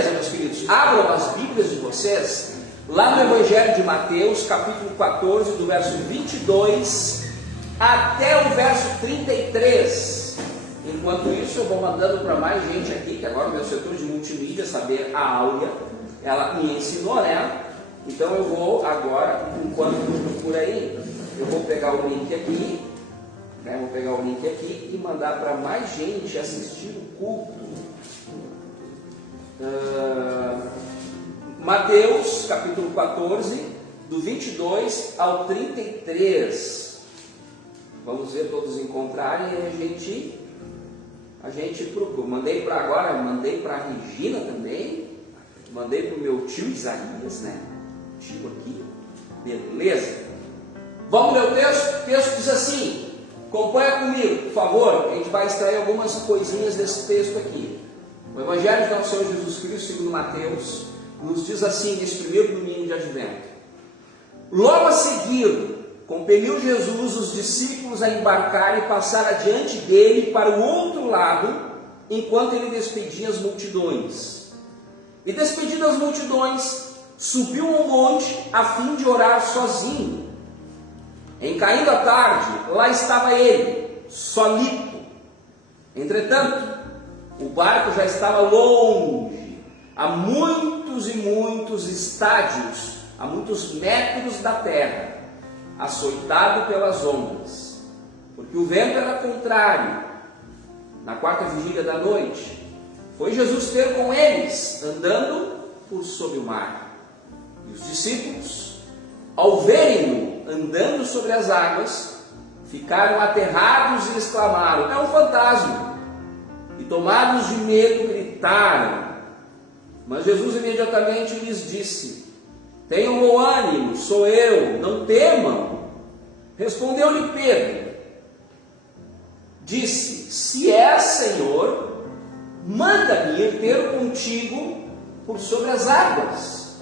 Beleza, meus queridos? Abram as Bíblias de vocês lá no Evangelho de Mateus, capítulo 14, do verso 22 até o verso 33. Enquanto isso, eu vou mandando para mais gente aqui, que agora o meu setor de multimídia, saber a Áurea, ela me ensinou, né? Então eu vou agora, enquanto eu procuro aí, eu vou pegar o link aqui, né? Vou pegar o link aqui e mandar para mais gente assistir o culto. Mateus, capítulo 14, do 22 ao 33. Vamos ver todos encontrarem e a gente procura. Mandei para agora, mandei para a Regina também, mandei para o meu tio Isaías, né? Tio aqui, beleza? Vamos ler o texto? O texto diz assim, acompanha comigo, por favor, a gente vai extrair algumas coisinhas desse texto aqui. O Evangelho de nosso Senhor Jesus Cristo, segundo Mateus, nos diz assim, nesse primeiro domingo de Advento: logo a seguir, compeliu Jesus os discípulos a embarcar e passar adiante dele para o outro lado, enquanto ele despedia as multidões. E despedidas as multidões, subiu ao monte a fim de orar sozinho. Em caindo a tarde, lá estava ele, solito. Entretanto, o barco já estava longe, a muitos e muitos estádios, a muitos metros da terra, açoitado pelas ondas, porque o vento era contrário. Na quarta vigília da noite, foi Jesus ter com eles, andando por sobre o mar. E os discípulos, ao verem-no andando sobre as águas, ficaram aterrados e exclamaram: é um fantasma! E tomados de medo, gritaram. Mas Jesus imediatamente lhes disse: tenham bom ânimo, sou eu, não temam. Respondeu-lhe Pedro, disse: se és Senhor, manda-me ir ter contigo por sobre as águas.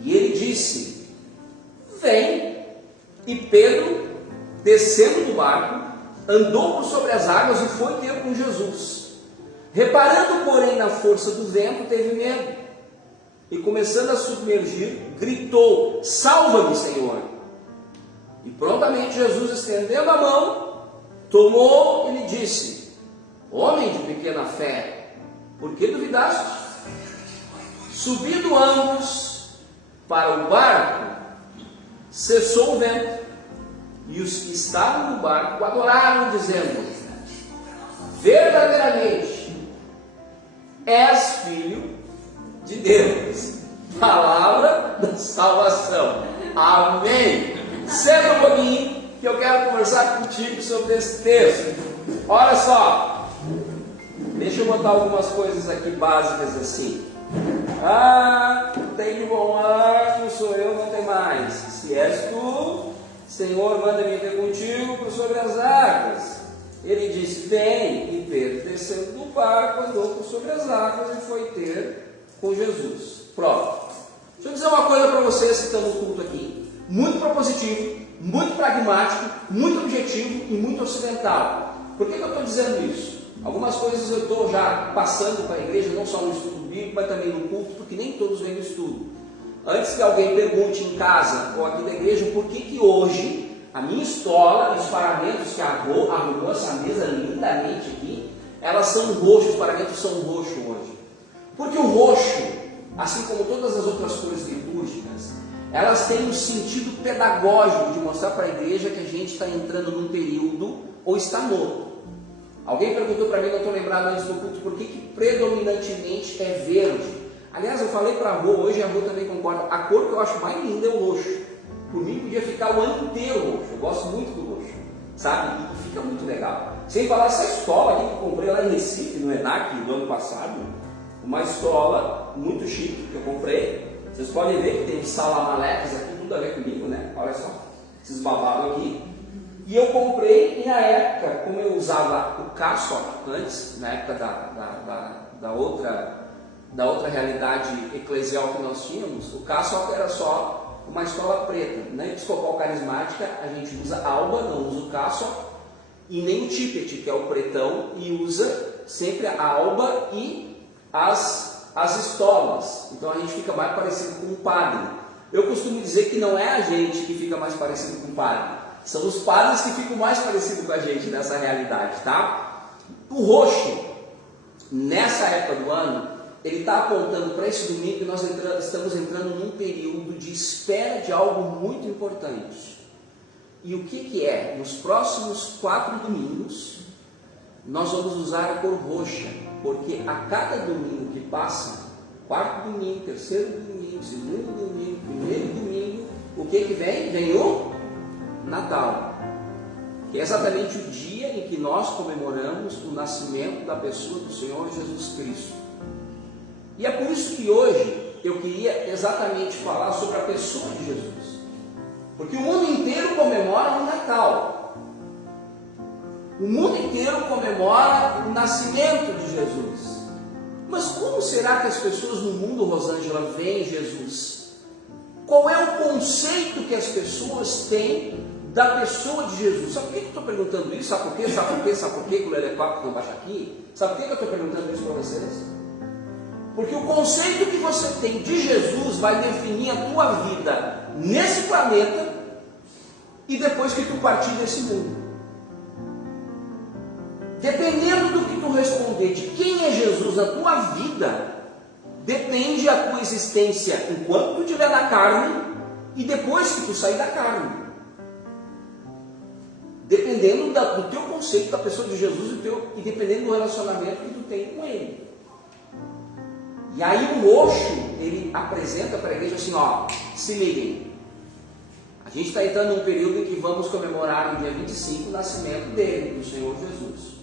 E ele disse: vem. E Pedro, descendo do barco, andou por sobre as águas e foi ter com Jesus. Reparando, porém, na força do vento, teve medo. E começando a submergir, gritou: salva-me, Senhor! E prontamente Jesus, estendendo a mão, tomou e lhe disse: homem de pequena fé, por que duvidaste? Subindo ambos para o barco, cessou o vento, e os que estavam no barco adoraram, dizendo: verdadeiramente és filho de Deus. Palavra da salvação. Amém. Senta um pouquinho que eu quero conversar contigo sobre esse texto. Olha só, deixa eu botar algumas coisas aqui básicas assim. Tenho bom ânimo, sou eu, não tem mais. Se és tu, Senhor, manda-me ter contigo por sobre as águas. Ele disse: vem. E Pedro, descendo do barco, andou por sobre as águas e foi ter com Jesus. Pronto. Deixa eu dizer uma coisa para vocês que estão no culto aqui. Muito propositivo, muito pragmático, muito objetivo e muito ocidental. Por que eu estou dizendo isso? Algumas coisas eu estou já passando para a igreja, não só no estudo bíblico, mas também no culto, porque nem todos vêm no estudo. Antes que alguém pergunte em casa ou aqui da igreja, por que hoje a minha estola, os paramentos que arrumou essa mesa lindamente aqui, elas são roxos, os paramentos são roxos hoje. Porque o roxo, assim como todas as outras cores litúrgicas, elas têm um sentido pedagógico de mostrar para a igreja que a gente está entrando num período ou está morto. Alguém perguntou para mim, não estou lembrado antes do culto, por que predominantemente é verde? Aliás, eu falei para a Rô, hoje a Rô também concorda, a cor que eu acho mais linda é o roxo. Por mim podia ficar o ano inteiro roxo, eu gosto muito do roxo, sabe? E fica muito legal. Sem falar essa estola aqui que eu comprei lá em Recife, no ENAC, no ano passado, uma estola muito chique que eu comprei. Vocês podem ver que tem salamalecas aqui, tudo a ver comigo, né? Olha só, esses babados aqui. E eu comprei, e na época, como eu usava o Cassock antes, na época da outra realidade eclesial que nós tínhamos, o Cassock era só uma estola preta. Na episcopal carismática a gente usa alba, não usa o Cassock, e nem o tippet, que é o pretão, e usa sempre a alba e as as estolas. Então a gente fica mais parecido com um padre. Eu costumo dizer que não é a gente que fica mais parecido com o padre, são os padres que ficam mais parecidos com a gente nessa realidade, tá? O roxo, nessa época do ano, ele está apontando para esse domingo que nós estamos entrando num período de espera de algo muito importante. E o que é? Nos próximos 4 domingos, nós vamos usar a cor roxa, porque a cada domingo que passa, 4º domingo, 3º domingo, 2º domingo, 1º domingo, o que vem? Vem o Natal, que é exatamente o dia em que nós comemoramos o nascimento da pessoa do Senhor Jesus Cristo. E é por isso que hoje eu queria exatamente falar sobre a pessoa de Jesus, porque o mundo inteiro comemora o Natal, o mundo inteiro comemora o nascimento de Jesus. Mas como será que as pessoas no mundo, Rosângela, veem Jesus? Qual é o conceito que as pessoas têm da pessoa de Jesus? Sabe por que eu estou perguntando isso? Sabe por quê? Sabe por quê? Sabe por quê que o Lelepapo não baixa aqui? Sabe por que eu estou perguntando isso para vocês? Porque o conceito que você tem de Jesus vai definir a tua vida nesse planeta e depois que tu partir desse mundo. Dependendo do que tu responder de quem é Jesus na tua vida, depende a tua existência enquanto tu estiver na carne e depois que tu sair da carne. Dependendo do teu conceito da pessoa de Jesus e dependendo do relacionamento que tu tem com Ele. E aí o roxo, ele apresenta para a igreja assim, ó, se liguem. A gente está entrando num período em que vamos comemorar no dia 25 o nascimento dele, do Senhor Jesus.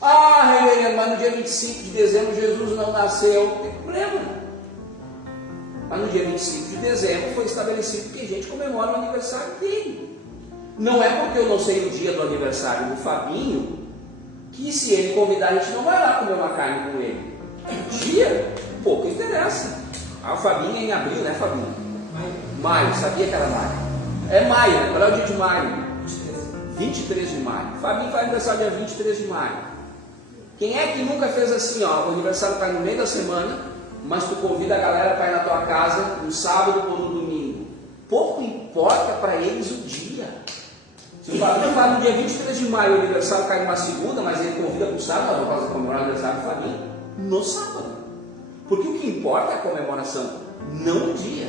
Ah, reverendo, mas no dia 25 de dezembro Jesus não nasceu. Não tem problema. Mas no dia 25 de dezembro foi estabelecido que a gente comemora o aniversário dele. Não é porque eu não sei o dia do aniversário do Fabinho, que se ele convidar a gente não vai lá comer uma carne com ele. O dia, pouco interessa. Ah, o Fabinho é em abril, né, Fabinho? Maio, sabia que era maio. É maio, né? Qual é o dia de maio? 23 de maio. O Fabinho faz aniversário dia 23 de maio. Quem é que nunca fez assim, ó, o aniversário cai no meio da semana, mas tu convida a galera para ir na tua casa no sábado ou no domingo? Pouco importa para eles o dia. Se o Fabinho fala no dia 23 de maio, o aniversário cai numa segunda, mas ele convida para o sábado, nós vamos comemorar o aniversário do Fabinho no sábado. Porque o que importa é a comemoração, não o dia.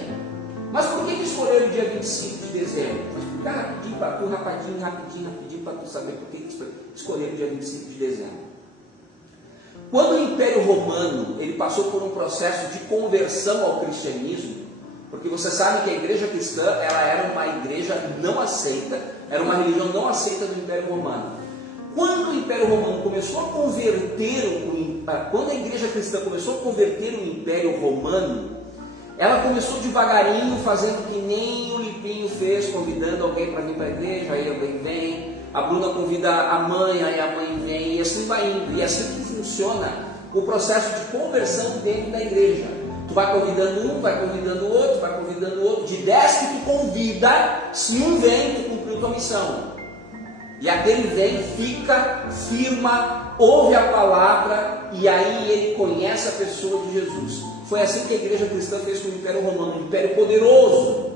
Mas por que escolheram o dia 25 de dezembro? Vou explicar rapidinho para tu, rapidinho para tu saber por que escolheram o dia 25 de dezembro. Quando o Império Romano ele passou por um processo de conversão ao cristianismo, porque você sabe que a igreja cristã ela era uma igreja não aceita, era uma religião não aceita do Império Romano. Quando o Império Romano começou a converter, quando a igreja cristã começou a converter o Império Romano, ela começou devagarinho, fazendo que nem o Lipinho fez, convidando alguém para vir para a igreja, aí alguém vem. A Bruna convida a mãe, aí a mãe vem, e assim vai indo. E assim que funciona o processo de conversão dentro da igreja. Tu vai convidando um, vai convidando o outro, vai convidando o outro. De 10 que tu convida, se um vem, tu cumpriu tua missão. E aquele vem, fica, firma, ouve a palavra, e aí ele conhece a pessoa de Jesus. Foi assim que a igreja cristã fez com o Império Romano, um império poderoso,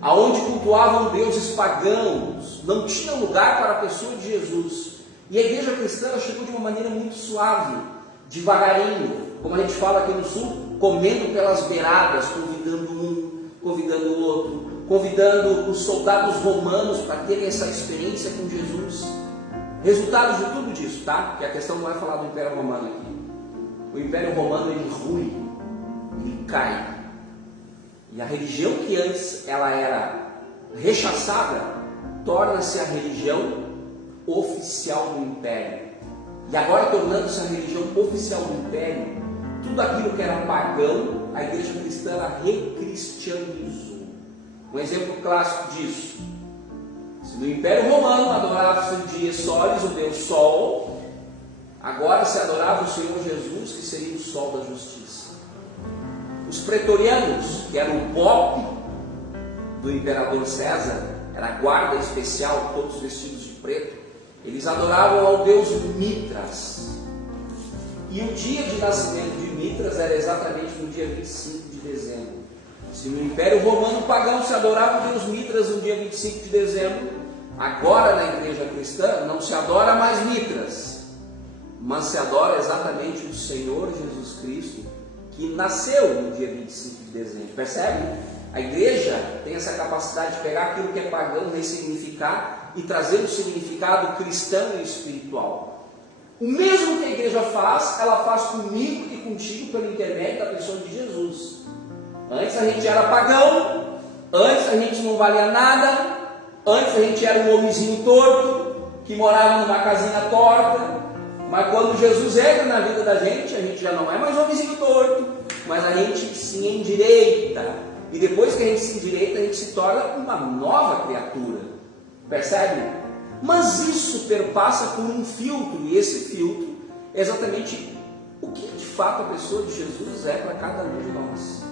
aonde cultuavam deuses pagãos, não tinha lugar para a pessoa de Jesus. E a igreja cristã chegou de uma maneira muito suave, devagarinho, como a gente fala aqui no sul, comendo pelas beiradas, convidando um, convidando o outro, convidando os soldados romanos para terem essa experiência com Jesus. Resultado de tudo disso, tá? Porque a questão não é falar do Império Romano aqui. O Império Romano ele rui, ele cai. E a religião que antes ela era rechaçada, torna-se a religião oficial do Império. E agora, tornando-se a religião oficial do Império, tudo aquilo que era pagão, a igreja cristã ela recristianizou. Um exemplo clássico disso: se no Império Romano adorava-se o dia Solis, o Deus Sol, agora se adorava o Senhor Jesus, que seria o Sol da Justiça. Os pretorianos, que eram o pop do imperador César, era a guarda especial, todos vestidos de preto, eles adoravam ao deus Mitras. E o dia de nascimento de mitras era exatamente no dia 25 de dezembro. Se no Império Romano pagão se adorava o Deus Mitras no dia 25 de dezembro, agora na igreja cristã não se adora mais Mitras, mas se adora exatamente o Senhor Jesus Cristo, que nasceu no dia 25 de dezembro. Percebe? A igreja tem essa capacidade de pegar aquilo que é pagão, ressignificar e trazer um significado cristão e espiritual. O mesmo que a igreja faz, ela faz comigo e contigo pelo intermédio da pessoa de Jesus. Antes a gente era pagão, antes a gente não valia nada, antes a gente era um homenzinho torto, que morava numa casinha torta, mas quando Jesus entra na vida da gente, a gente já não é mais homenzinho torto, mas a gente se endireita, e depois que a gente se endireita, a gente se torna uma nova criatura, percebe? Mas isso perpassa por um filtro, e esse filtro é exatamente o que de fato a pessoa de Jesus é para cada um de nós.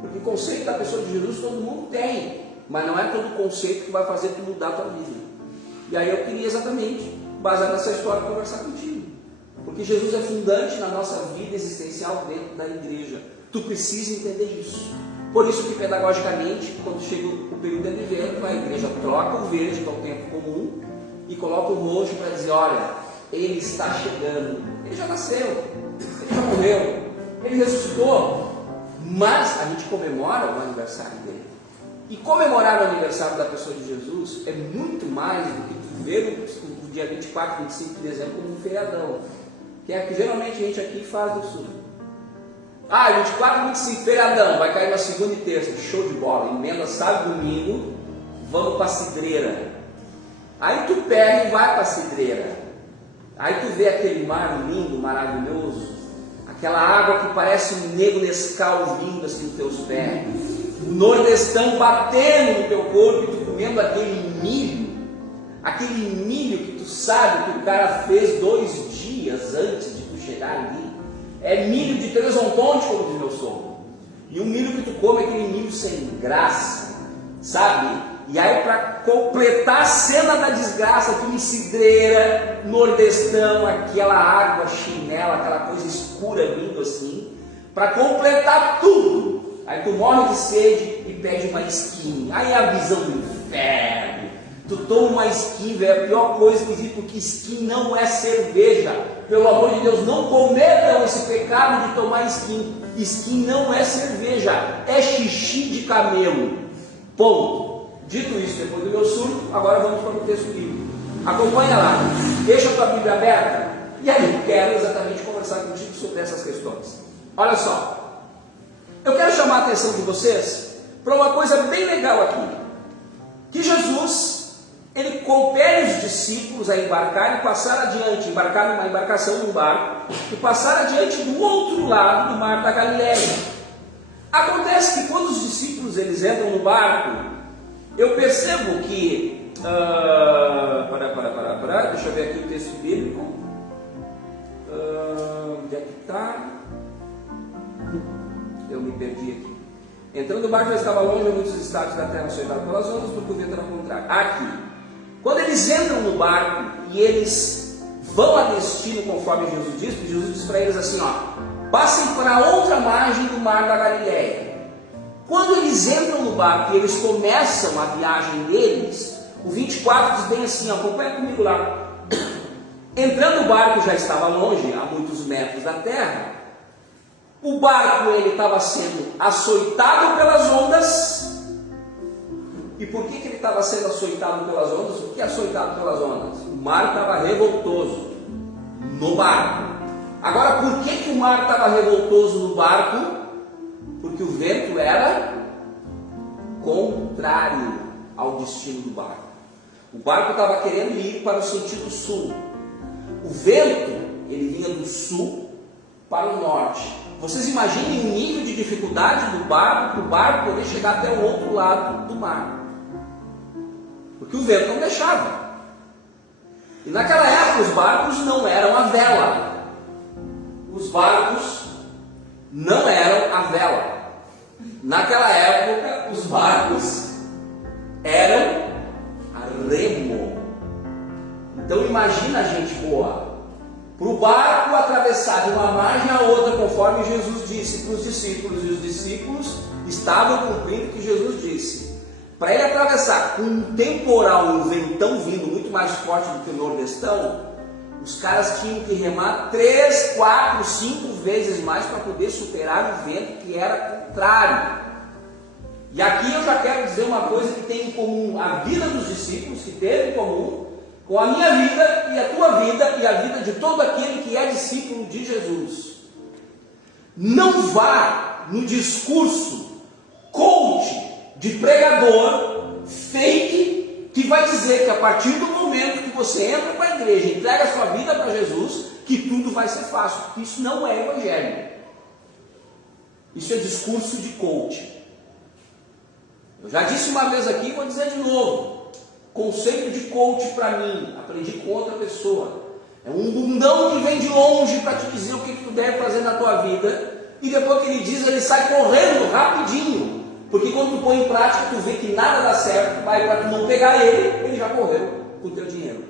Porque o conceito da pessoa de Jesus todo mundo tem, mas não é todo conceito que vai fazer tu mudar a tua vida. E aí eu queria exatamente, baseado nessa história, conversar contigo. Porque Jesus é fundante na nossa vida existencial dentro da igreja. Tu precisa entender isso. Por isso que pedagogicamente, quando chega o período de advento, a igreja troca o verde, que é o tempo comum, e coloca o roxo para dizer, olha, ele está chegando. Ele já nasceu, ele já morreu, ele ressuscitou. Mas a gente comemora o aniversário dele. E comemorar o aniversário da pessoa de Jesus é muito mais do que tu ver o dia 24, 25 de dezembro como um feriadão. Que é que geralmente a gente aqui faz no sul. 24, 25, feriadão, vai cair na segunda e terça, show de bola, emenda sábado e domingo, vamos para a cidreira. Aí tu pega e vai para a cidreira. Aí tu vê aquele mar lindo, maravilhoso, aquela água que parece um nego Nescau vindo assim nos teus pés, o nordestão batendo no teu corpo e tu comendo aquele milho que tu sabe que o cara fez 2 dias antes de tu chegar ali. É milho de Três Montes, como diz meu sogro. E um milho que tu come é aquele milho sem graça, sabe? E aí para completar a cena da desgraça, aquele cidreira, nordestão, aquela água chinela, aquela coisa escura vindo assim, para completar tudo. Aí tu morre de sede e pede uma skin. Aí é a visão do inferno. Tu toma uma skin, velho, é a pior coisa que existe, porque skin não é cerveja. Pelo amor de Deus, não cometam esse pecado de tomar skin. Skin não é cerveja, é xixi de camelo. Ponto. Dito isso, depois do meu surto, agora vamos para o texto bíblico. Acompanha lá, deixa a tua Bíblia aberta, e aí eu quero exatamente conversar contigo sobre essas questões. Olha só, eu quero chamar a atenção de vocês para uma coisa bem legal aqui. Que Jesus, ele compele os discípulos a embarcar e passar adiante, embarcar numa embarcação, num barco, e passar adiante do outro lado do mar da Galileia. Acontece que quando os discípulos eles entram no barco, eu percebo que, deixa eu ver aqui o texto bíblico, onde é que está? Eu me perdi aqui. Entrando no barco já estava longe, muitos estados da terra açoitados pelas ondas, porque o vento era contrário. Aqui, quando eles entram no barco e eles vão a destino conforme Jesus diz para eles assim, passem para a outra margem do mar da Galileia. Quando eles entram no barco e eles começam a viagem deles, o 24 diz bem assim, acompanha comigo lá. Entrando no barco já estava longe, a muitos metros da terra. O barco ele estava sendo açoitado pelas ondas. E por que ele estava sendo açoitado pelas ondas? Por que açoitado pelas ondas? O mar estava revoltoso no barco. Agora, por que o mar estava revoltoso no barco? Porque o vento era contrário ao destino do barco. O barco estava querendo ir para o sentido sul. O vento, ele vinha do sul para o norte. Vocês imaginem o nível de dificuldade do barco para o barco poder chegar até o outro lado do mar. Porque o vento não deixava. E naquela época os barcos não eram a vela. Os barcos não eram a vela. Naquela época os barcos eram a remo. Então imagina a gente boa. para o barco atravessar de uma margem a outra, conforme Jesus disse para os discípulos, e os discípulos estavam cumprindo o que Jesus disse. Para ele atravessar com um temporal, um ventão vindo muito mais forte do que o nordestão, os caras tinham que remar 3, 4, 5 vezes mais para poder superar o vento que era contrário. E aqui eu já quero dizer uma coisa que tem em comum a vida dos discípulos, que teve em comum com a minha vida e a tua vida e a vida de todo aquele que é discípulo de Jesus. Não vá no discurso coach de pregador fake que vai dizer que a partir do momento que você entra para a igreja e entrega a sua vida para Jesus, que tudo vai ser fácil. Isso não é evangelho. Isso é discurso de coach. Eu já disse uma vez aqui e vou dizer de novo. Conceito de coach para mim, aprendi com outra pessoa. É um bundão que vem de longe para te dizer o que tu deve fazer na tua vida, e depois que ele diz, ele sai correndo rapidinho. Porque quando tu põe em prática, tu vê que nada dá certo, vai para tu não pegar ele já correu com o teu dinheiro.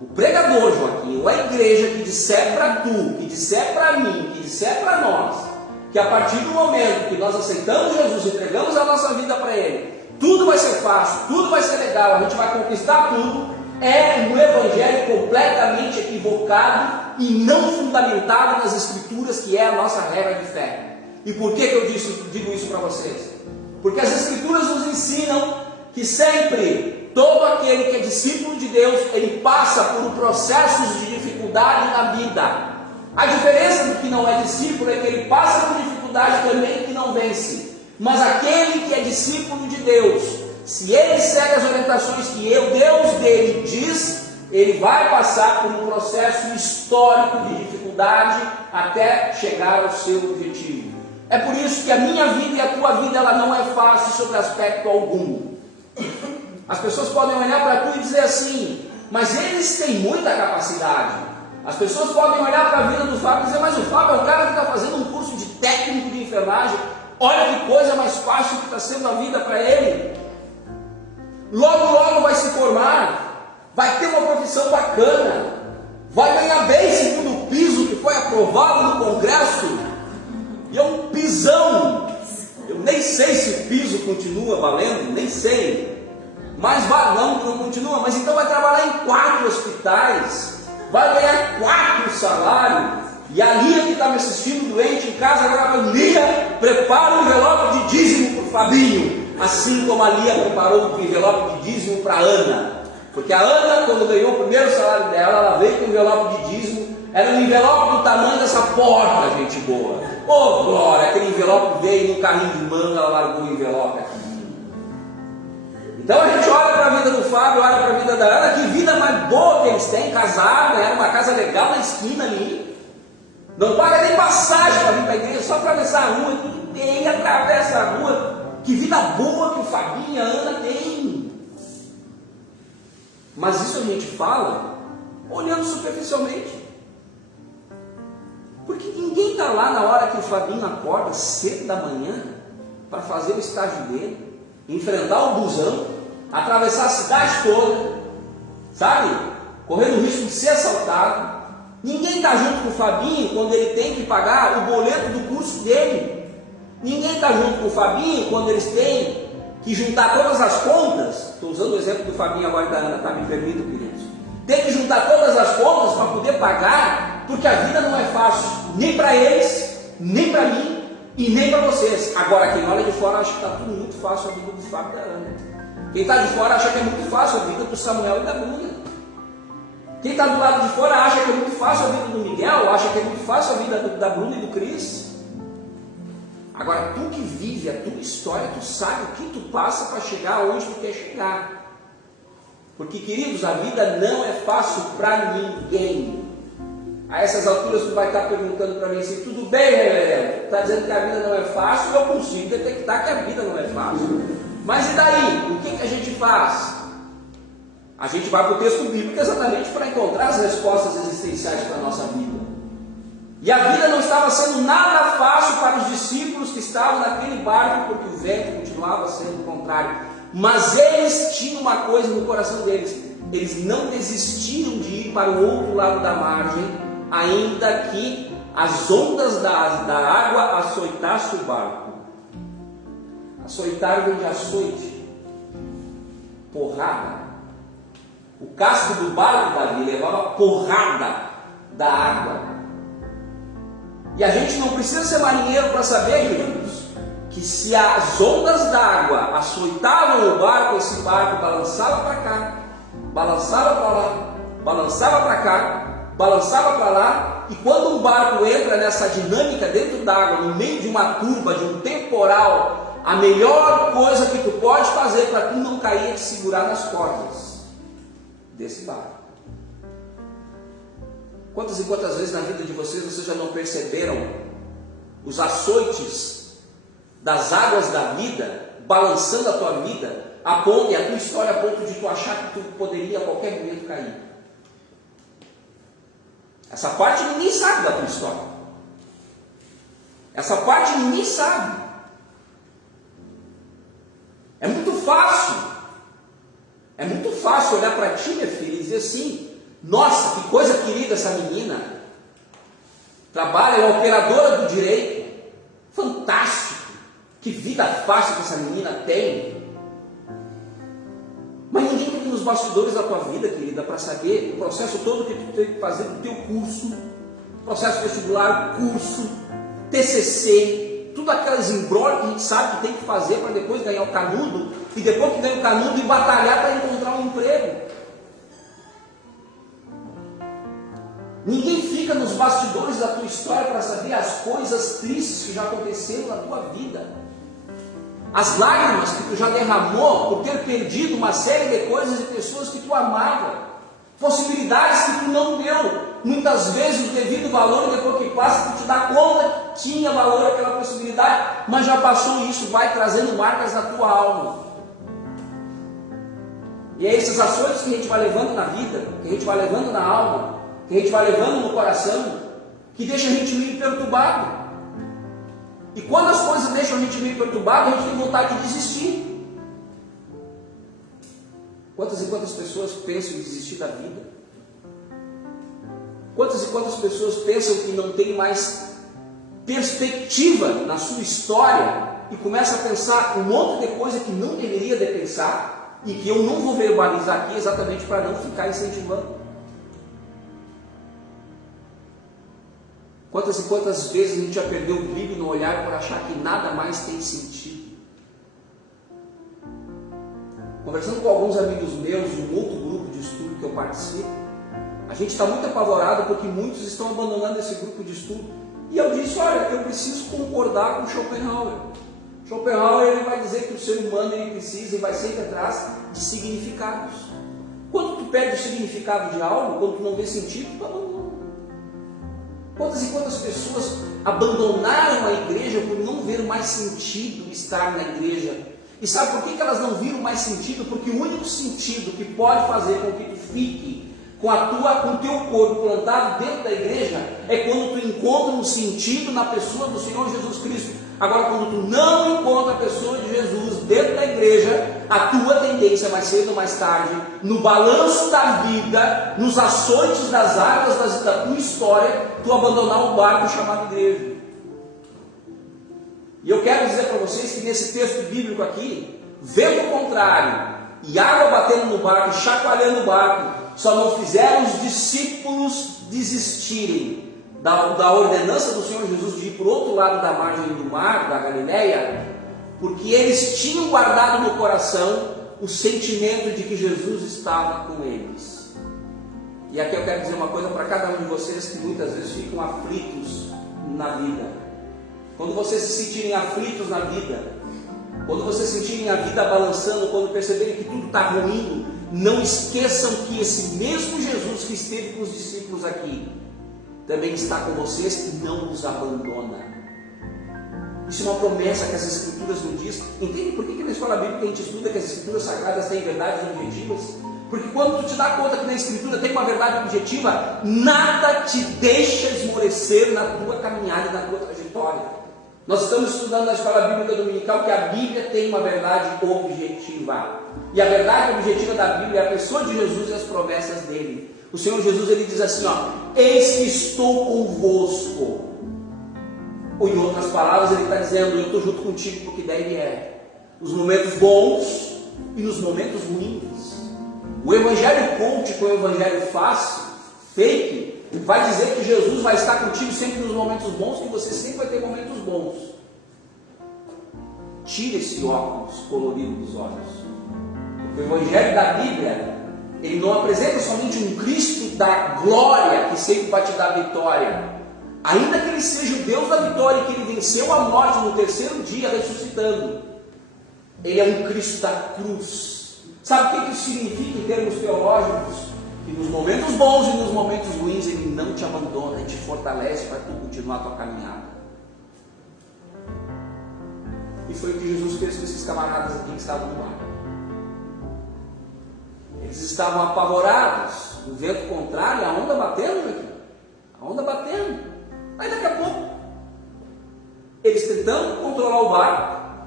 O pregador, Joaquim, ou a igreja que disser para tu, que disser para mim, que disser para nós, que a partir do momento que nós aceitamos Jesus, entregamos a nossa vida para Ele, tudo vai ser fácil, tudo vai ser legal, a gente vai conquistar tudo, é um evangelho completamente equivocado e não fundamentado nas Escrituras, que é a nossa regra de fé. E por que eu digo isso para vocês? Porque as Escrituras nos ensinam que sempre todo aquele que é discípulo de Deus, ele passa por processos de dificuldade na vida. A diferença do que não é discípulo é que ele passa por dificuldade também que não vence. Mas aquele que é discípulo de Deus, se ele segue as orientações que o Deus dele diz, ele vai passar por um processo histórico de dificuldade até chegar ao seu objetivo. É por isso que a minha vida e a tua vida ela não é fácil sobre aspecto algum. As pessoas podem olhar para tu e dizer assim, mas eles têm muita capacidade. As pessoas podem olhar para a vida do Fábio e dizer, mas o Fábio é o cara que está fazendo um curso de técnico de enfermagem. Olha que coisa mais fácil que está sendo a vida para ele. Logo, logo vai se formar, vai ter uma profissão bacana, vai ganhar bem segundo o piso que foi aprovado no Congresso. E é um pisão. Eu nem sei se o piso continua valendo, nem sei. Mas não continua. Mas então vai trabalhar em 4 hospitais, vai ganhar 4 salários. E a Lia que está me assistindo doente em casa agora vai, Lia, prepara um envelope de dízimo para o Fabinho. Assim como a Lia preparou o envelope de dízimo para a Ana. Porque a Ana, quando ganhou o primeiro salário dela, ela veio com o envelope de dízimo. Era um envelope do tamanho dessa porta, gente boa. Oh, glória! Aquele envelope veio num carrinho de manga, ela largou o envelope aqui. Então a gente olha para a vida do Fábio, olha para a vida da Ana, que vida mais boa que eles têm, casaram, ganharam uma casa legal na esquina ali. Não paga nem passagem para vir para a igreja, só atravessar a rua, e atravessa a rua. Que vida boa que o Fabinho e a Ana têm. Mas isso a gente fala olhando superficialmente. Porque ninguém está lá na hora que o Fabinho acorda cedo da manhã para fazer o estágio dele, enfrentar o busão, atravessar a cidade toda, sabe? Correndo o risco de ser assaltado. Ninguém está junto com o Fabinho quando ele tem que pagar o boleto do curso dele. Ninguém está junto com o Fabinho quando eles têm que juntar todas as contas. Estou usando o exemplo do Fabinho agora e da Ana, tá? Me permitam, queridos. Tem que juntar todas as contas para poder pagar, porque a vida não é fácil, nem para eles, nem para mim e nem para vocês. Agora, quem olha de fora acha que está tudo muito fácil a vida do Fábio e da Ana. Quem está de fora acha que é muito fácil a vida do Samuel e da Bruna. Quem está do lado de fora acha que é muito fácil a vida do Miguel, acha que é muito fácil a vida da Bruna e do Cris. Agora, tu que vive a tua história, tu sabe o que tu passa para chegar onde tu quer chegar. Porque, queridos, a vida não é fácil para ninguém. A essas alturas tu vai estar perguntando para mim assim, tudo bem, reverendo? Tu está dizendo que a vida não é fácil, eu consigo detectar que a vida não é fácil. Mas e daí? O que a gente faz? A gente vai para o texto bíblico exatamente para encontrar as respostas existenciais para a nossa vida. E a vida não estava sendo nada fácil para os discípulos que estavam naquele barco, porque o vento continuava sendo contrário. Mas eles tinham uma coisa no coração deles. eles não desistiram de ir para o outro lado da margem, ainda que as ondas da água açoitassem o barco. Açoitar vem de açoite, porrada. O casco do barco, Davi, levava porrada da água. E a gente não precisa ser marinheiro para saber, queridos, que se as ondas da água açoitavam o barco, esse barco balançava para cá, balançava para lá, balançava para cá, balançava para lá. E quando um barco entra nessa dinâmica dentro d'água, no meio de uma turba, de um temporal, a melhor coisa que tu pode fazer para tu não cair é te segurar nas cordas desse barco. Quantas e quantas vezes na vida de vocês já não perceberam os açoites das águas da vida balançando a tua vida, a tua história, a ponto de tu achar que tu poderia a qualquer momento cair? Essa parte ninguém sabe da tua história. Essa parte ninguém sabe. É muito fácil olhar para ti, minha filha, e dizer assim: nossa, que coisa querida essa menina, trabalha, é operadora do direito, fantástico, que vida fácil que essa menina tem. Mas ninguém tem nos bastidores da tua vida, querida, para saber o processo todo que tu tem que fazer do teu curso, processo vestibular, curso, TCC, tudo aquelas embrólios que a gente sabe que tem que fazer para depois ganhar o canudo, e depois que ganha o canudo, ir batalhar para encontrar um emprego. Ninguém fica nos bastidores da tua história para saber as coisas tristes que já aconteceram na tua vida. As lágrimas que tu já derramou por ter perdido uma série de coisas e pessoas que tu amava. Possibilidades que tu não deu, muitas vezes, o devido valor, e depois que passa, tu te dá conta que tinha valor aquela possibilidade, mas já passou, e isso vai trazendo marcas na tua alma. E é esses açoites que a gente vai levando na vida, que a gente vai levando na alma, que a gente vai levando no coração, que deixa a gente meio perturbado. E quando as coisas deixam a gente meio perturbado, a gente tem vontade de desistir. Quantas e quantas pessoas pensam em desistir da vida? Quantas e quantas pessoas pensam que não tem mais perspectiva na sua história e começa a pensar um monte de coisa que não deveria de pensar e que eu não vou verbalizar aqui exatamente para não ficar incentivando? Quantas e quantas vezes a gente já perdeu o brilho no olhar por achar que nada mais tem sentido? Conversando com alguns amigos meus de um outro grupo de estudo que eu participo, a gente está muito apavorado porque muitos estão abandonando esse grupo de estudo. E eu disse: olha, eu preciso concordar com Schopenhauer. Schopenhauer, ele vai dizer que o ser humano, ele precisa e vai sempre atrás de significados. Quando tu perde o significado de algo, quando tu não vê sentido, tu abandona. Quantas e quantas pessoas abandonaram a igreja por não ver mais sentido estar na igreja? E sabe por que elas não viram mais sentido? Porque o único sentido que pode fazer com que tu fique com o teu corpo plantado dentro da igreja é quando tu encontra um sentido na pessoa do Senhor Jesus Cristo. Agora, quando tu não encontra a pessoa de Jesus dentro da igreja, a tua tendência, mais cedo ou mais tarde, no balanço da vida, nos açoites das águas da tua história, tu abandonar o barco chamado igreja. E eu quero dizer para vocês que nesse texto bíblico aqui, vento contrário e água batendo no barco, chacoalhando o barco, só não fizeram os discípulos desistirem da ordenança do Senhor Jesus de ir para o outro lado da margem do mar, da Galileia, porque eles tinham guardado no coração o sentimento de que Jesus estava com eles. E aqui eu quero dizer uma coisa para cada um de vocês que muitas vezes ficam aflitos na vida. Quando vocês se sentirem aflitos na vida, quando vocês sentirem a vida balançando, quando perceberem que tudo está ruim, não esqueçam que esse mesmo Jesus que esteve com os discípulos aqui, também está com vocês e não os abandona. Isso é uma promessa que as Escrituras nos diz. Entende por que na escola bíblica a gente estuda que as Escrituras Sagradas têm verdades objetivas? Porque quando tu te dá conta que na Escritura tem uma verdade objetiva, nada te deixa esmorecer na tua caminhada e na tua trajetória. Nós estamos estudando na Escola Bíblica Dominical que a Bíblia tem uma verdade objetiva. E a verdade objetiva da Bíblia é a pessoa de Jesus e as promessas dele. O Senhor Jesus, ele diz assim, eis que estou convosco. Ou em outras palavras, ele está dizendo, eu estou junto contigo porque daí é. Nos momentos bons e nos momentos ruins. O evangelho coach com o evangelho fácil, fake, vai dizer que Jesus vai estar contigo sempre nos momentos bons, que você sempre vai ter momentos bons. Tira esse óculos colorido dos olhos. Porque o evangelho da Bíblia, ele não apresenta somente um Cristo da glória que sempre vai te dar vitória. Ainda que ele seja o Deus da vitória e que ele venceu a morte no terceiro dia ressuscitando, ele é um Cristo da cruz. Sabe o que isso significa em termos teológicos? Que nos momentos bons e nos momentos ruins ele não te abandona, ele te fortalece para tu continuar a tua caminhada. E foi o que Jesus fez com esses camaradas aqui que estavam no mar. Eles estavam apavorados, o vento contrário, a onda batendo aqui, a onda batendo. Aí daqui a pouco, eles tentando controlar o barco,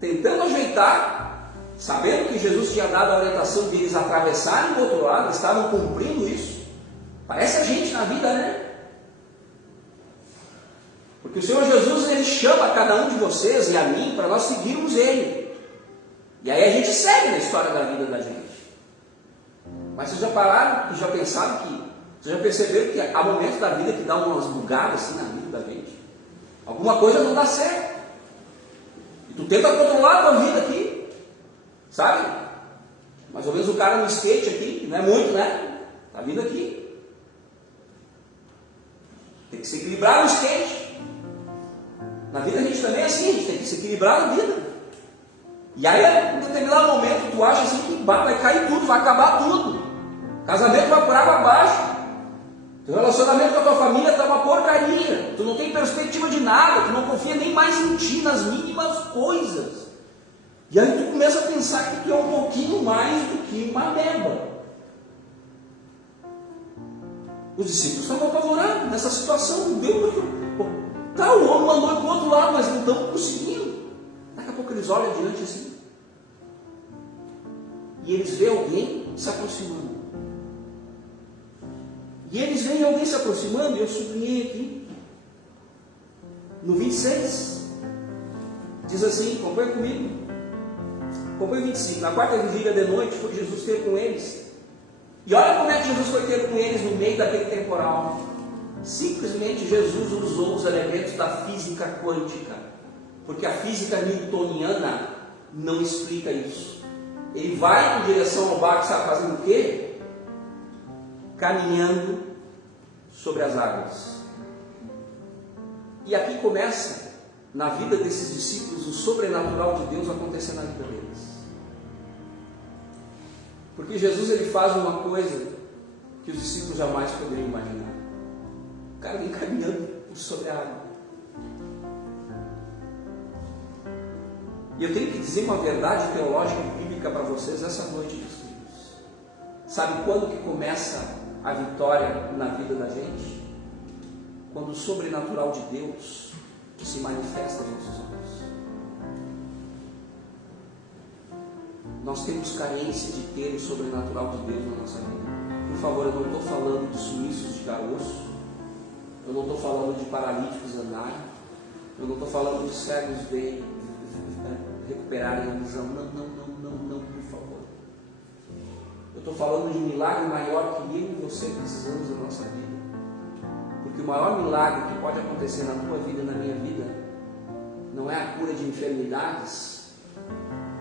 tentando ajeitar, sabendo que Jesus tinha dado a orientação de eles atravessarem do outro lado, estavam cumprindo isso. Parece a gente na vida, né? Porque o Senhor Jesus, ele chama cada um de vocês e a mim para nós seguirmos Ele. E aí a gente segue na história da vida da gente. Mas vocês já pararam e já pensaram que, vocês já perceberam que há momentos da vida que dá umas bugadas assim na vida da gente? Alguma coisa não dá certo. E tu tenta controlar a tua vida aqui. Sabe? Mais ou menos o cara no skate aqui, não é muito, né? Tá vindo aqui. Tem que se equilibrar no skate. Na vida a gente também é assim, a gente tem que se equilibrar na vida. E aí, em determinado momento, tu acha assim que vai cair tudo, vai acabar tudo. O casamento vai por água abaixo. Teu relacionamento com a tua família está uma porcaria. Tu não tem perspectiva de nada, tu não confia nem mais em ti, nas mínimas coisas. E aí tu começa a pensar que tu é um pouquinho mais do que uma ameba. Os discípulos estavam apavorados nessa situação. Deus, tá, o homem mandou para o outro lado, mas não estão conseguindo. Daqui a pouco eles olham adiante assim. E eles veem alguém se aproximando. E eles veem alguém se aproximando, e eu sublinhei aqui. No 26, diz assim, acompanha comigo. Acompanha o 25, na quarta vigília de noite foi Jesus ter com eles. E olha como é que Jesus foi ter com eles no meio daquele temporal. Simplesmente Jesus usou os elementos da física quântica. Porque a física newtoniana não explica isso. Ele vai em direção ao barco, sabe fazendo o quê? Caminhando sobre as águas. E aqui começa, na vida desses discípulos, o sobrenatural de Deus acontecer na vida deles. Porque Jesus, ele faz uma coisa que os discípulos jamais poderiam imaginar. O cara vem caminhando sobre a água. E eu tenho que dizer uma verdade teológica e bíblica para vocês essa noite, meus queridos. Sabe quando que começa a vitória na vida da gente? Quando o sobrenatural de Deus se manifesta aos nossos olhos. Nós temos carência de ter o sobrenatural de Deus na nossa vida. Por favor, eu não estou falando de suíços de caroço. Eu não estou falando de paralíticos andarem. Eu não estou falando de cegos recuperarem a visão. Não, por favor. Eu estou falando de um milagre maior que eu e você precisamos da nossa vida. Porque o maior milagre que pode acontecer na tua vida e na minha vida não é a cura de enfermidades,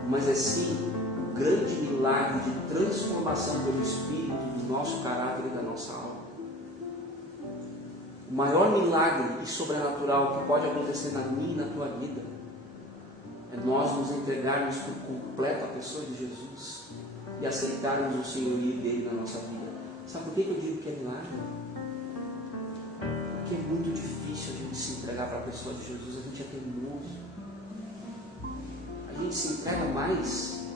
mas é sim o grande milagre de transformação pelo Espírito do nosso caráter e da nossa alma. O maior milagre e sobrenatural que pode acontecer na minha e na tua vida é nós nos entregarmos por completo à pessoa de Jesus e aceitarmos o senhorio dele na nossa vida. Sabe por que eu digo que é milagre? Porque é muito difícil a gente se entregar para a pessoa de Jesus. A gente é teimoso. A gente se entrega mais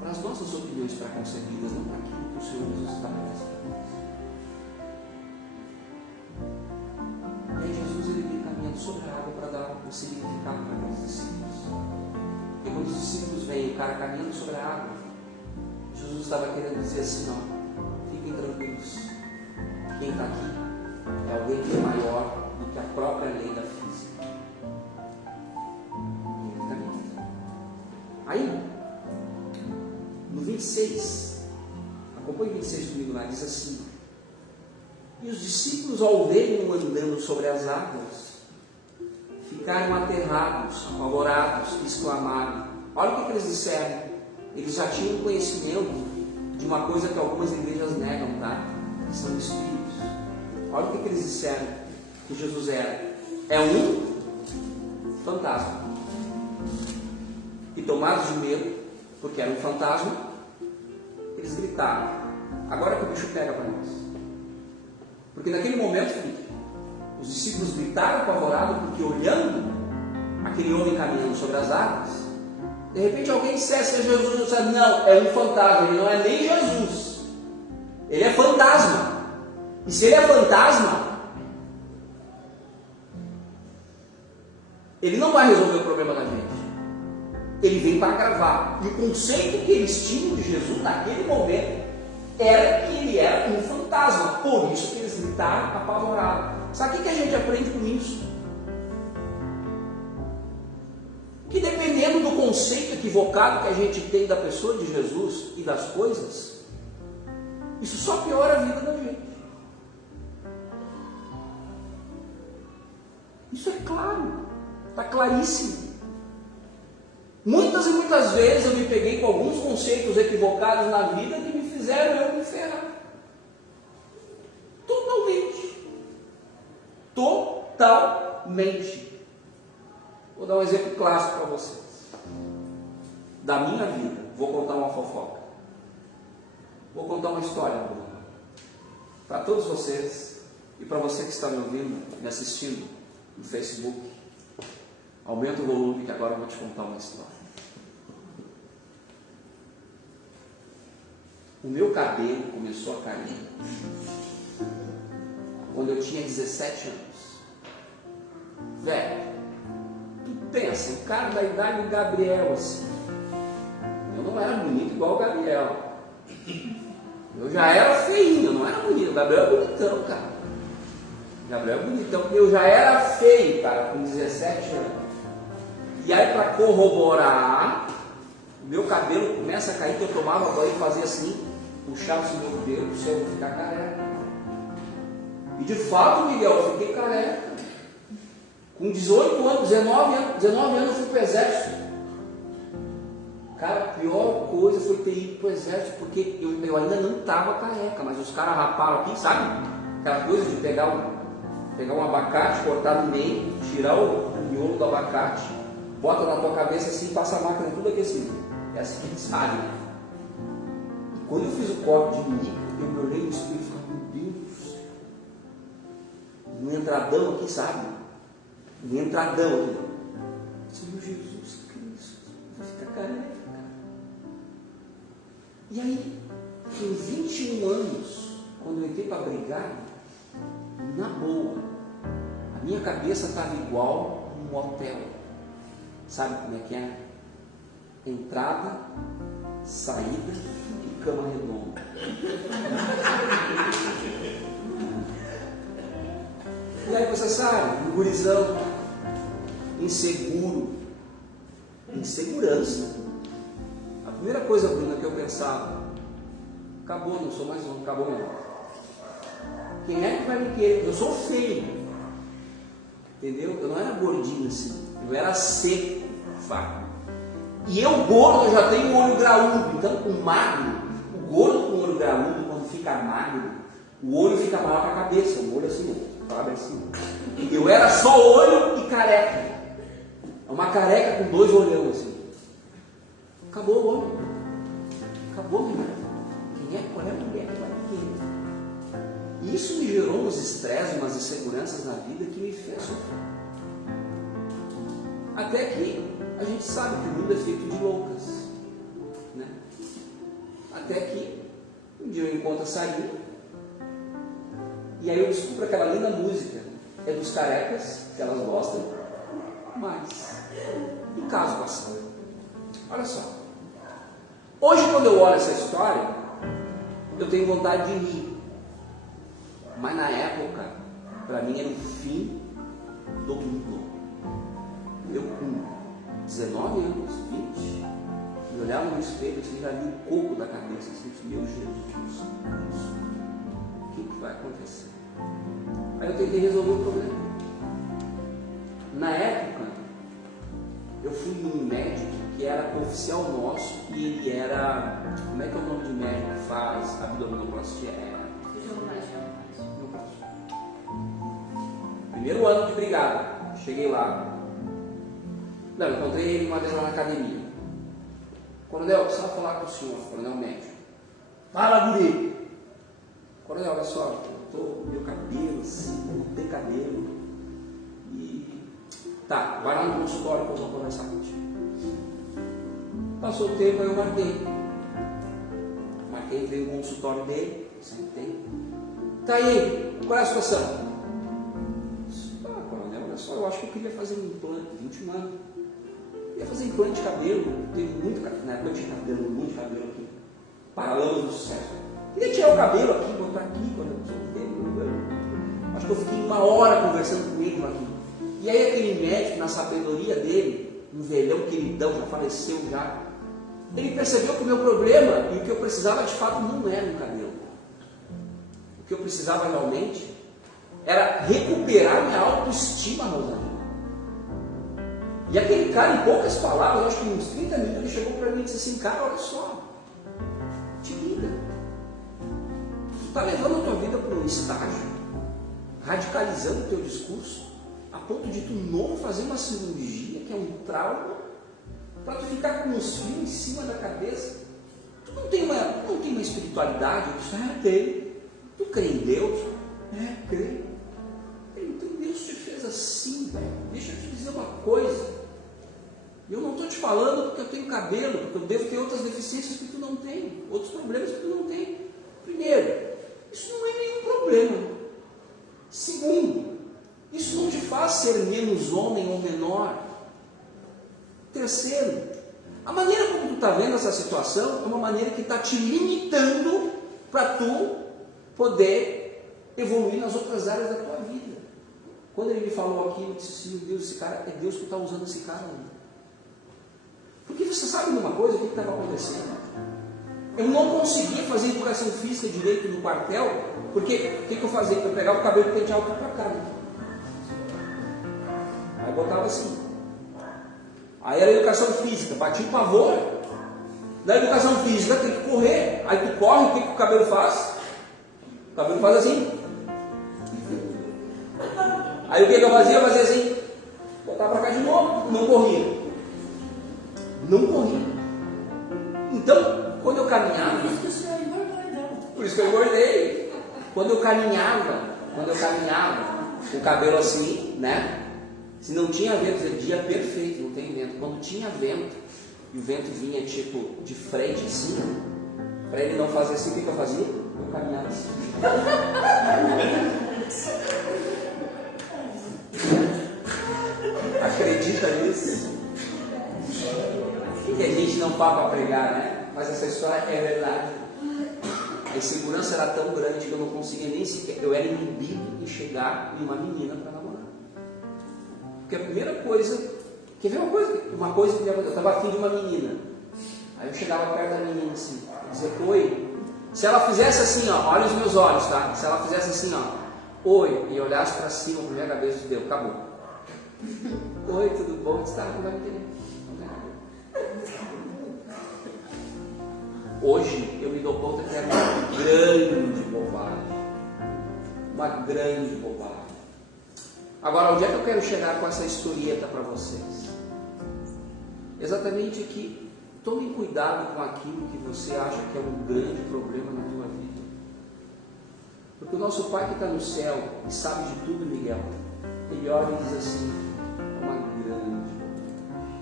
para as nossas opiniões preconcebidas, não para aquilo que o Senhor Jesus estabelece para nós. E aí Jesus, ele vem caminhando sobre a água para dar o significava para aqueles discípulos. E quando os discípulos veem o cara caminhando sobre a água, Jesus estava querendo dizer assim: ó, fiquem tranquilos, quem está aqui é alguém que é maior do que a própria lei da física. Aí, no 26, acompanhe 26 comigo lá, diz assim: e os discípulos, ao verem-no andando sobre as águas, ficaram aterrados, apavorados, exclamaram. Olha o que eles disseram. Eles já tinham conhecimento de uma coisa que algumas igrejas negam, tá? Que são espíritos. Olha o que eles disseram que Jesus era. É um fantasma. E tomados de medo, porque era um fantasma, eles gritaram. Agora que o bicho pega para nós. Porque naquele momento, Felipe, os discípulos gritaram apavorados, porque olhando aquele homem caminhando sobre as águas, de repente alguém dissesse a Jesus, disse, não, é um fantasma, ele não é nem Jesus, ele é fantasma. E se ele é fantasma, ele não vai resolver o problema da gente, ele vem para agravar. E o conceito que eles tinham de Jesus naquele momento era que ele era um fantasma, por isso que eles gritaram apavorados. Sabe o que a gente aprende com isso? Que dependendo do conceito equivocado que a gente tem da pessoa de Jesus e das coisas, isso só piora a vida da gente. Isso é claro, está claríssimo. Muitas e muitas vezes eu me peguei com alguns conceitos equivocados na vida que me fizeram eu me ferrar. Totalmente. Vou dar um exemplo clássico para vocês. Da minha vida, vou contar uma fofoca. Vou contar uma história, Bruno. Para todos vocês e para você que está me ouvindo, me assistindo no Facebook. Aumenta o volume que agora eu vou te contar uma história. O meu cabelo começou a cair quando eu tinha 17 anos. Velho, tu pensa, o cara da idade do Gabriel assim. Eu não era bonito igual o Gabriel. Eu já era feinho, eu não era bonito. O Gabriel é bonitão, cara. O Gabriel é bonitão, porque eu já era feio, cara, com 17 anos. E aí, para corroborar, o meu cabelo começa a cair, que eu tomava banho e fazia assim, puxava o meu cabelo, para eu ficar careca. E de fato, Miguel, eu fiquei careca. Com 18 anos, 19 anos eu fui para o exército. Cara, a pior coisa foi ter ido para o exército, porque eu ainda não estava careca, mas os caras raparam aqui, sabe? Aquela coisa de pegar um abacate, cortar no meio, tirar o miolo do abacate, bota na tua cabeça assim, passa a máquina tudo aqui assim. É assim que eles fazem. E quando eu fiz o corte de mim, eu me olhei no espelho e falei, meu Deus do céu. No entradão aqui, sabe? No entradão aqui. Senhor Jesus Cristo, vai ficar careca. E aí, com 21 anos, quando eu entrei para brigar, na boa, a minha cabeça estava igual um hotel. Sabe como é que é? Entrada, saída e cama redonda. E aí você sabe, um gurizão, inseguro, insegurança. A primeira coisa, Bruna, que eu pensava, acabou, não sou mais um, acabou mesmo. Quem é que vai me querer? Eu sou feio, entendeu? Eu não era gordinho assim, eu era seco, fraco. E eu gordo, eu já tenho um olho graúdo, então o magro, o gordo com o olho graúdo, quando fica magro, o olho fica maior que a cabeça, o olho assim, abre assim. Eu era só olho e careca. É uma careca com 2 olhão assim. Acabou o olho. Acabou, meu irmão. Qual é a mulher que vai querer? Isso me gerou uns estresses, umas inseguranças na vida que me fez sofrer. Até que a gente sabe que o mundo é feito de loucas, né? Até que um dia eu encontro a Sarinha e aí eu descubro aquela linda música, é dos carecas, que elas gostam, mais. E caso passado. Olha só. Hoje, quando eu olho essa história, eu tenho vontade de rir. Mas na época, para mim era o fim do mundo. Eu com 19 anos, 20, me olhava no espelho e já vi o coco da cabeça, assim, meu Jesus, o que vai acontecer? Aí eu tentei resolver o problema. Na época, eu fui num médico que era oficial nosso e ele era, como é que é o nome de médico que faz abdominoplastia? Primeiro ano de brigada, cheguei lá. Não, eu encontrei ele uma vez lá na academia. Coronel, eu precisava falar com o senhor, coronel médico. Fala, guri! Coronel, olha só, eu tô meu cabelo assim, não tem cabelo. E tá, vai lá no consultório que eu vou conversar contigo. Passou o tempo, aí eu marquei, entrei no consultório dele, sentei. Tá aí, qual é a situação? Coronel, olha só, eu acho que eu queria fazer um implante, 21 anos. Eu ia fazer implante de cabelo, teve muito cabelo, na época eu tinha cabelo, muito cabelo aqui. Paralamas do sucesso. Queria tirar o cabelo aqui, botar aqui, quando eu soltei. Acho que eu fiquei 1 hora conversando com ele aqui. E aí aquele médico, na sabedoria dele, um velhão queridão, já faleceu já, ele percebeu que o meu problema e o que eu precisava de fato não era um cabelo. O que eu precisava realmente era recuperar minha autoestima, Rosalinda. E aquele cara, em poucas palavras, acho que em uns 30 minutos, ele chegou para mim e disse assim: cara, olha só, te liga. Tu está levando a tua vida para um estágio, radicalizando o teu discurso, a ponto de tu não fazer uma cirurgia, que é um trauma, para tu ficar com uns fios em cima da cabeça. Tu não tem uma espiritualidade? Eu disse: tem. Tu crê em Deus? Creio. Então Deus te fez assim, velho. Deixa eu te dizer uma coisa. Eu não estou te falando porque eu tenho cabelo, porque eu devo ter outras deficiências que tu não tem, outros problemas que tu não tem. Primeiro, isso não é nenhum problema. Segundo, isso não te faz ser menos homem ou menor. Terceiro, a maneira como tu está vendo essa situação é uma maneira que está te limitando para tu poder evoluir nas outras áreas da tua vida. Quando ele me falou aqui, eu disse assim: meu Deus, esse cara, é Deus que está usando esse cara ainda. Porque você sabe de uma coisa, o que estava acontecendo? Eu não conseguia fazer educação física direito no quartel, porque o que eu fazia? Eu pegava o cabelo e penteava para cá. Né? Aí botava assim. Aí era educação física, batia o pavor. Na educação física tem que correr. Aí tu corre, o que o cabelo faz? O cabelo faz assim. Aí o que eu fazia? Eu fazia assim. Botava para cá de novo. Não corria. Não corria. Então, quando eu caminhava... Por isso que o senhor engordou, então. Por isso que eu engordei. Quando eu caminhava, com o cabelo assim, né? Se não tinha vento, era dia perfeito, não tem vento. Quando tinha vento, e o vento vinha tipo de frente assim, para ele não fazer assim, o que eu fazia? Eu caminhava assim. Acredita nisso? Que a gente não paga para pregar, né? Mas essa história é verdade. A insegurança era tão grande que eu não conseguia nem sequer. Eu era inibido em chegar em uma menina para namorar. Porque a primeira coisa. Quer ver uma coisa que eu estava afim de uma menina. Aí eu chegava perto da menina assim, dizia: oi. Se ela fizesse assim, ó, olha os meus olhos, tá? Se ela fizesse assim, ó, oi, e olhasse para cima, para minha cabeça, deu, acabou. Oi, tudo bom? Você estava com vai me entender. Hoje eu me dou conta que era uma grande bobagem. Uma grande bobagem. Agora, onde é que eu quero chegar com essa historieta para vocês? Exatamente aqui. Tome cuidado com aquilo que você acha que é um grande problema na tua vida. Porque o nosso Pai que está no céu e sabe de tudo, Miguel, ele olha e diz assim: é uma grande bobagem.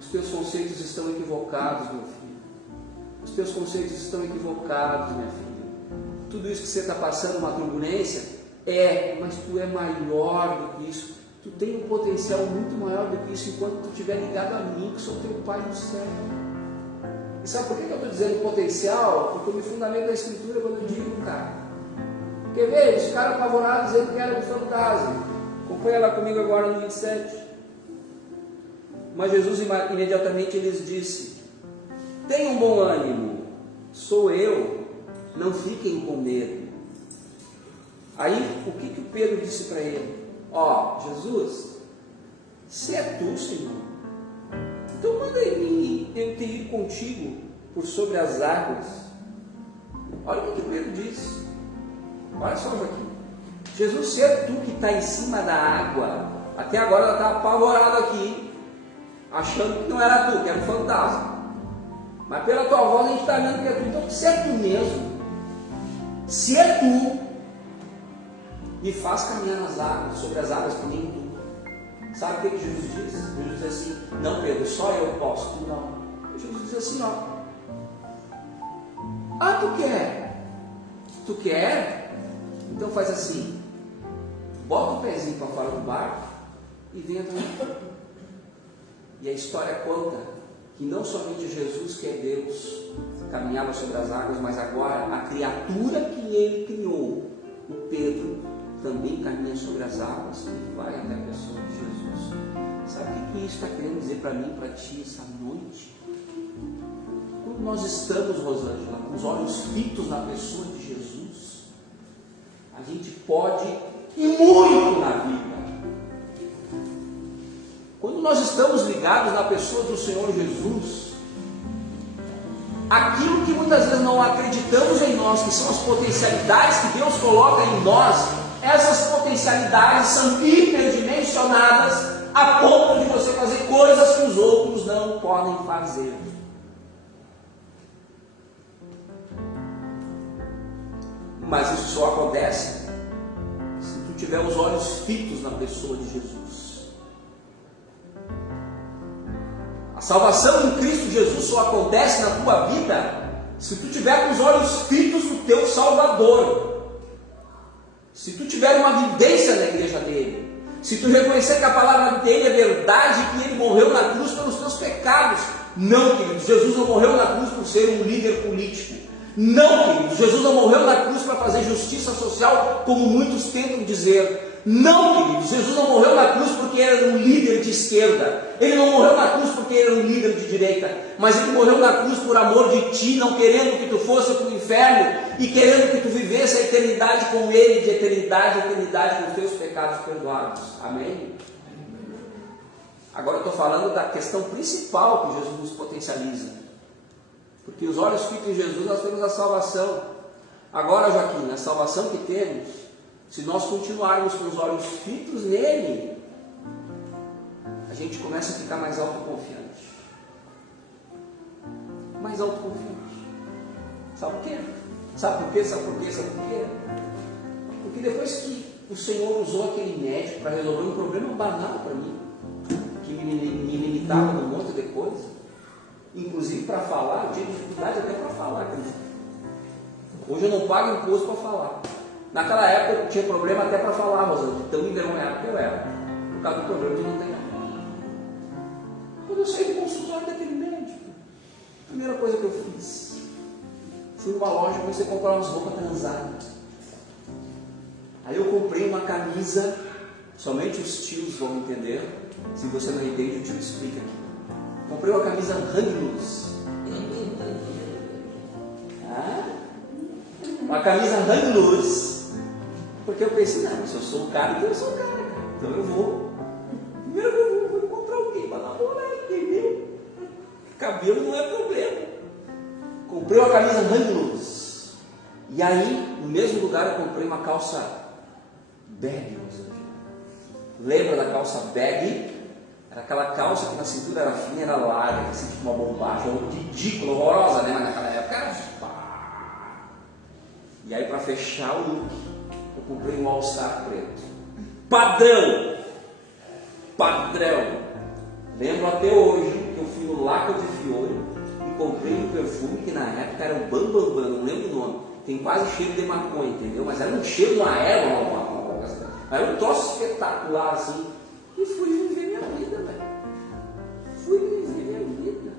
Os teus conceitos estão equivocados, meu filho. Os teus conceitos estão equivocados, minha filha. Tudo isso que você está passando, uma turbulência, mas tu é maior do que isso. Tu tem um potencial muito maior do que isso enquanto tu estiver ligado a mim, que sou teu Pai no céu. E sabe por que eu estou dizendo potencial? Porque eu me fundamento na Escritura quando eu digo, cara. Quer ver? Os caras apavorados dizendo que era um fantasma. Acompanha lá comigo agora no 27. Mas Jesus imediatamente lhes disse: tenham um bom ânimo, sou eu, não fiquem com medo. Aí, o que o Pedro disse para ele? Ó, Jesus, se é tu, Senhor, então manda eu ter ido contigo por sobre as águas. Olha o que Pedro disse. Olha só aqui. Jesus, se é tu que está em cima da água, até agora ela está apavorada aqui, achando que não era tu, que era um fantasma. Mas pela tua voz a gente está vendo que é tu. Então, se é tu mesmo, se é tu, me faz caminhar nas águas, sobre as águas que nem tu. Sabe o que Jesus diz? Jesus diz assim: não, Pedro, só eu posso, tu não. Jesus diz assim: ó, tu quer? Tu quer? Então faz assim, bota o pezinho para fora do barco e vem atrás. E a história conta que não somente Jesus, que é Deus, caminhava sobre as águas, mas agora a criatura que ele criou, o Pedro, também caminha sobre as águas e vai até a pessoa de Jesus. Sabe o que isso está querendo dizer para mim, para ti, essa noite? Quando nós estamos, Rosângela, com os olhos fitos na pessoa de Jesus, a gente pode ir muito na vida. Quando nós estamos ligados na pessoa do Senhor Jesus, aquilo que muitas vezes não acreditamos em nós, que são as potencialidades que Deus coloca em nós, essas potencialidades são hiperdimensionadas a ponto de você fazer coisas que os outros não podem fazer. Mas isso só acontece se tu tiver os olhos fitos na pessoa de Jesus. A salvação em Cristo Jesus só acontece na tua vida se tu tiver com os olhos fitos no teu Salvador. Se tu tiver uma vivência na igreja dele, se tu reconhecer que a palavra dele é verdade, que ele morreu na cruz pelos teus pecados. Não, queridos, Jesus não morreu na cruz por ser um líder político. Não, queridos, Jesus não morreu na cruz para fazer justiça social, como muitos tentam dizer. Não, queridos, Jesus não morreu na cruz porque era um líder de esquerda. Ele não morreu na cruz porque era um líder de direita. Mas ele morreu na cruz por amor de ti, não querendo que tu fosse para o inferno e querendo que tu vivesse a eternidade com ele, de eternidade a eternidade, com os teus pecados perdoados. Amém? Agora eu estou falando da questão principal que Jesus nos potencializa. Porque os olhos fitos em Jesus, nós temos a salvação. Agora, Joaquim, a salvação que temos, se nós continuarmos com os olhos fitos nele, a gente começa a ficar mais autoconfiante. Mais autoconfiante. Sabe por quê? Sabe por quê? Sabe por quê? Sabe por quê? Porque depois que o Senhor usou aquele médico para resolver um problema banal para mim, que me limitava num monte de coisa, inclusive para falar, eu tinha dificuldade até para falar, acredito. Hoje eu não pago imposto para falar. Naquela época eu tinha problema até para falar, Rosângela, tão envergonhado que eu era, por causa do problema de não ter nada. Quando eu saí do consultório daquele médico, a primeira coisa que eu fiz, fui numa loja e comecei a comprar umas roupas transadas. Aí eu comprei uma camisa, somente os tios vão entender, se você não entende o tio explica aqui. Comprei uma camisa Hang Loose. Uma camisa Hang Loose. Porque eu pensei, não, se eu sou o cara, então eu sou o cara. Então eu vou. Primeiro eu vou encontrar alguém para namorar, entendeu? Cabelo não é problema. Comprei uma camisa Hang Loose. E aí, no mesmo lugar, eu comprei uma calça bag. Lembra da calça bag? Era aquela calça que na cintura era fina, era larga, assim, tipo uma bombacha, ridícula, horrorosa, né? Mas naquela época era pá. E aí, para fechar o look, eu comprei um All-Star preto. Padrão! Padrão! Lembro até hoje que eu fui no Laca de Fiore e comprei um perfume que na época era o Bam Bam Bam, não lembro o nome. Tem quase cheiro de maconha, entendeu? Mas era um cheiro, uma erva, era um troço espetacular, assim. E fui viver minha vida, velho. Fui viver minha vida.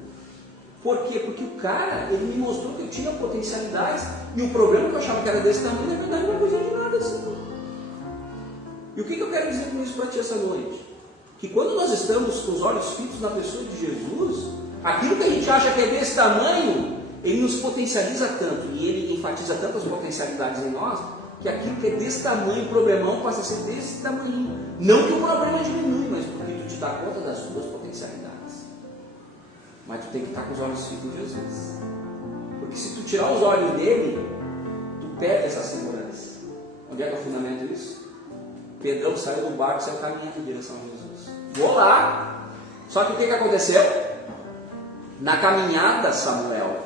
Por quê? Porque o cara, ele me mostrou que eu tinha potencialidades, e o problema que eu achava que era desse tamanho, na verdade não é coisa de nada assim. E o que eu quero dizer com isso para ti essa noite? Que quando nós estamos com os olhos fitos na pessoa de Jesus, aquilo que a gente acha que é desse tamanho, ele nos potencializa tanto, e ele enfatiza tantas potencialidades em nós, que aquilo que é desse tamanho, problemão, passa a ser desse tamanho. Não que o problema diminui, mas porque tu te dá conta das tuas potencialidades. Mas tu tem que estar com os olhos fitos em Jesus. Porque se tu tirar os olhos dele, tu perde essa segurança. Onde é que é o fundamento disso? Pedrão saiu do barco e saiu caminhando em direção a Jesus. Vou lá. Só que o que aconteceu? Na caminhada, Samuel,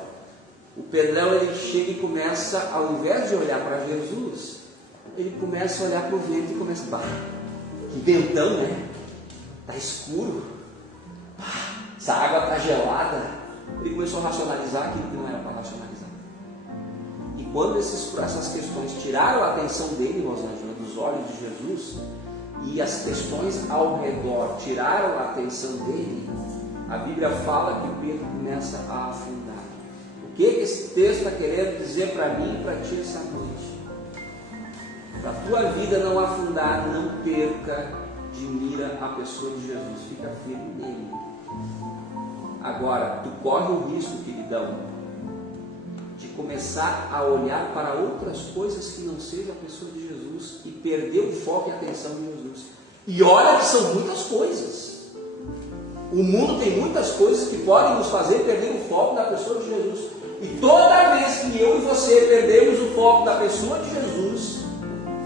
o Pedrão, ele chega e começa, ao invés de olhar para Jesus, ele começa a olhar para o vento e começa a que ventão, né? Está escuro. Essa água está gelada. Ele começou a racionalizar aquilo que não era para racionalizar. E quando essas questões tiraram a atenção dele, Rosângela, dos olhos de Jesus, e as questões ao redor tiraram a atenção dele, a Bíblia fala que Pedro começa a afundar. O que esse texto está querendo dizer para mim e para ti essa noite? Para a tua vida não afundar, não perca de mira a pessoa de Jesus, fica firme nele. Agora, tu corre o risco, queridão, de começar a olhar para outras coisas que não seja a pessoa de Jesus e perder o foco e a atenção de Jesus. E olha que são muitas coisas. O mundo tem muitas coisas que podem nos fazer perder o foco da pessoa de Jesus. E toda vez que eu e você perdemos o foco da pessoa de Jesus,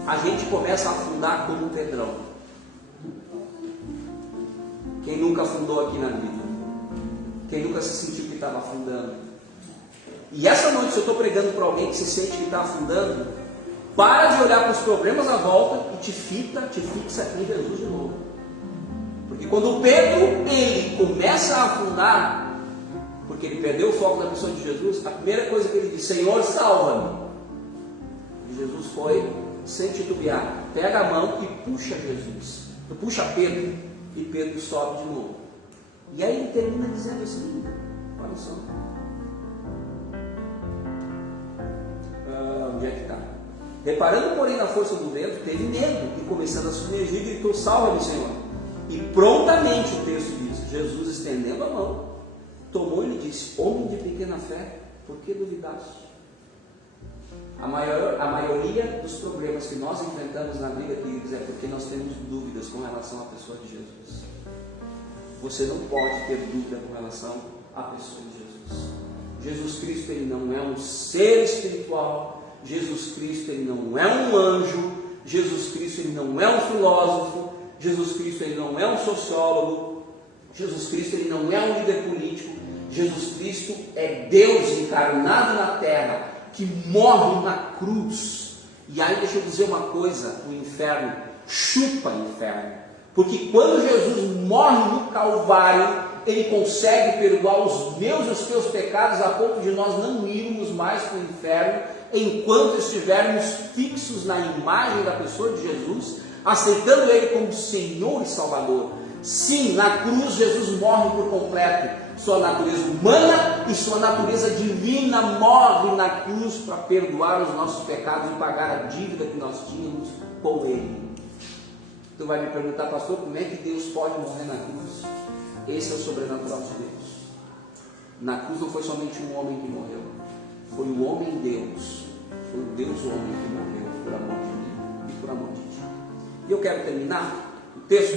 a gente começa a afundar como um Pedrão. Quem nunca afundou aqui na vida? Quem nunca se sentiu que estava afundando? E essa noite, se eu estou pregando para alguém que se sente que está afundando, para de olhar para os problemas à volta e te fixa em Jesus de novo. Porque quando Pedro, ele começa a afundar, porque ele perdeu o foco da pessoa de Jesus, a primeira coisa que ele diz: Senhor, salva-me. E Jesus foi, sem titubear, pega a mão e puxa Jesus. Puxa Pedro, e Pedro sobe de novo. E aí ele termina dizendo assim, olha só. Onde é que está? Reparando, porém, na força do vento, teve medo e, começando a submergir, gritou: salva-me, Senhor. E prontamente, o texto diz, Jesus, estendendo a mão, tomou e lhe disse: homem de pequena fé, por que duvidaste? A maioria dos problemas que nós enfrentamos na vida, queridos, é porque nós temos dúvidas com relação à pessoa de Jesus. Você não pode ter dúvida com relação à pessoa de Jesus. Jesus Cristo, ele não é um ser espiritual. Jesus Cristo, ele não é um anjo. Jesus Cristo, ele não é um filósofo. Jesus Cristo, ele não é um sociólogo. Jesus Cristo, ele não é um líder político. Jesus Cristo é Deus encarnado na terra, que morre na cruz. E aí deixa eu dizer uma coisa: o inferno chupa o inferno. Porque quando Jesus morre no Calvário, ele consegue perdoar os meus e os teus pecados, a ponto de nós não irmos mais para o inferno, enquanto estivermos fixos na imagem da pessoa de Jesus, aceitando ele como Senhor e Salvador. Sim, na cruz Jesus morre por completo. Sua natureza humana e sua natureza divina morre na cruz para perdoar os nossos pecados e pagar a dívida que nós tínhamos com ele. Tu vai me perguntar: pastor, como é que Deus pode morrer na cruz? Esse é o sobrenatural de Deus. Na cruz não foi somente um homem que morreu, foi o homem Deus, foi o Deus homem que morreu por amor de mim e por amor de ti. E eu quero terminar o texto,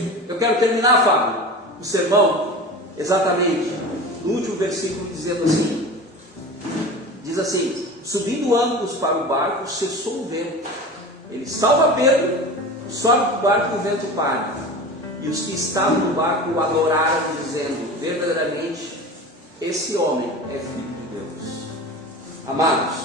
Fábio, o sermão, exatamente no último versículo, dizendo assim, diz assim: subindo ambos para o barco, cessou o vento. Ele salva Pedro, sobe para o barco e o vento para. E os que estavam no barco o adoraram, dizendo: verdadeiramente, esse homem é filho de Deus. Amados,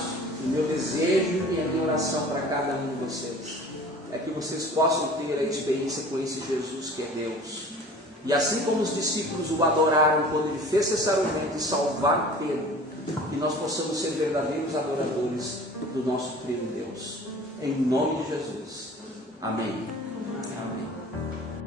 o meu desejo e a minha oração para cada um de vocês é que vocês possam ter a experiência com esse Jesus que é Deus. E assim como os discípulos o adoraram quando ele fez cessar o vento e salvar Pedro, que nós possamos ser verdadeiros adoradores do nosso Criador Deus. Em nome de Jesus. Amém. Amém.